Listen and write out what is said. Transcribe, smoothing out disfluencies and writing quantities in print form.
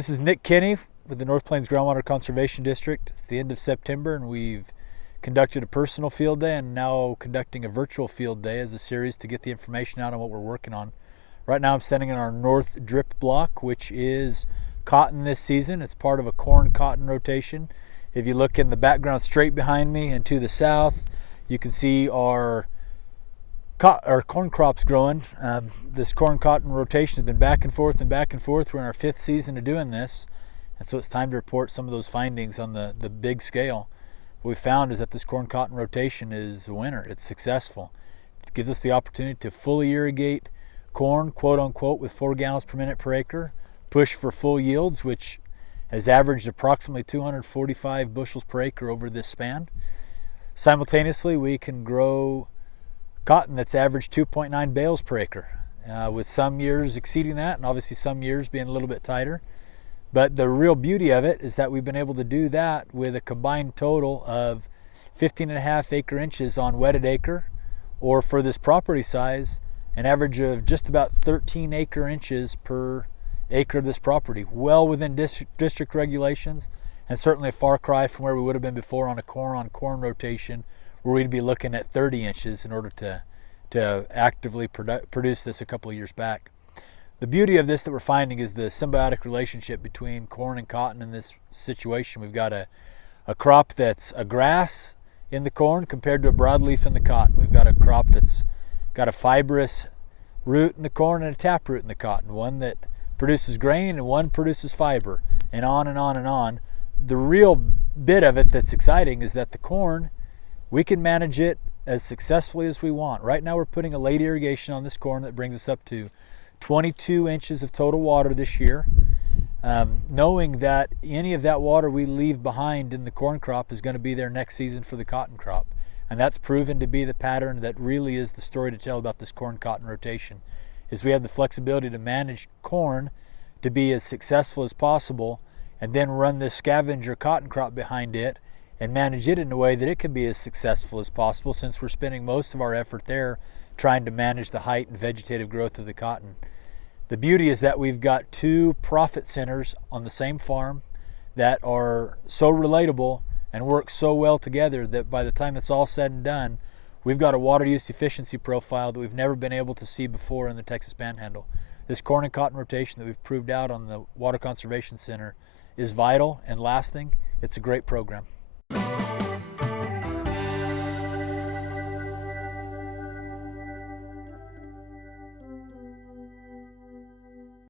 This is Nick Kinney with the North Plains Groundwater Conservation District. It's the end of September and we've conducted a personal field day and now conducting a virtual field day as a series to get the information out on what we're working on. Right now I'm standing in our north drip block, which is cotton this season. It's part of a corn cotton rotation. If you look in the background straight behind me and to the south, you can see our corn crops growing. This corn cotton rotation has been back and forth and back and forth. We're in our 5th season of doing this, and so it's time to report some of those findings on the big scale. What we found is that this corn cotton rotation is a winner. It's successful. It gives us the opportunity to fully irrigate corn, quote unquote, with 4 gallons per minute per acre, push for full yields, which has averaged approximately 245 bushels per acre over this span. Simultaneously, we can grow cotton that's averaged 2.9 bales per acre, with some years exceeding that and obviously some years being a little bit tighter. But the real beauty of it is that we've been able to do that with a combined total of 15.5 acre inches on wetted acre, or for this property size, an average of just about 13 acre inches per acre of this property, well within district regulations, and certainly a far cry from where we would have been before on a corn rotation, where we'd be looking at 30 inches in order to actively produce this a couple of years back. The beauty of this that we're finding is the symbiotic relationship between corn and cotton in this situation. We've got a crop that's a grass in the corn compared to a broadleaf in the cotton. We've got a crop that's got a fibrous root in the corn and a taproot in the cotton, one that produces grain and one produces fiber, and on and on and on. The real bit of it that's exciting is that the corn, we can manage it as successfully as we want. Right now we're putting a late irrigation on this corn that brings us up to 22 inches of total water this year, knowing that any of that water we leave behind in the corn crop is going to be there next season for the cotton crop. And that's proven to be the pattern that really is the story to tell about this corn cotton rotation, is we have the flexibility to manage corn to be as successful as possible and then run this scavenger cotton crop behind it and manage it in a way that it can be as successful as possible, since we're spending most of our effort there trying to manage the height and vegetative growth of the cotton. The beauty is that we've got 2 profit centers on the same farm that are so relatable and work so well together that by the time it's all said and done, we've got a water use efficiency profile that we've never been able to see before in the Texas Panhandle. This corn and cotton rotation that we've proved out on the Water Conservation Center is vital and lasting. It's a great program.